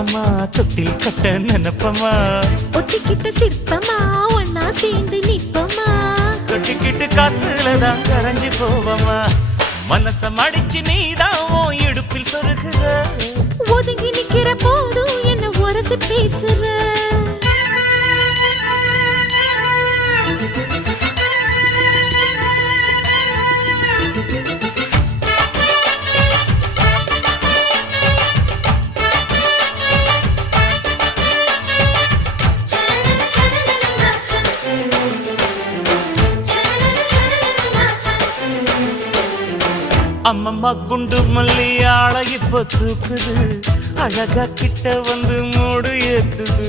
சிற்பமா தொட்டில் கட்ட நினைப்பமா ஒட்டிக்கிட்ட சிற்பமா ஒன்னா சேர்ந்து நிப்பமா கட்டிக்கிட்டு காத்துலதான் கரைஞ்சு போவமா மனச மடிச்சு நீதான் உன் இடுப்பில் சொருகுற ஒதுங்கி நிக்கிற போதும் என்ன உரசி பேசுற அம்மம்மா குண்டு மல்லி ஆள இப்ப தூக்குது அழகா கிட்ட வந்து மூடு ஏத்துது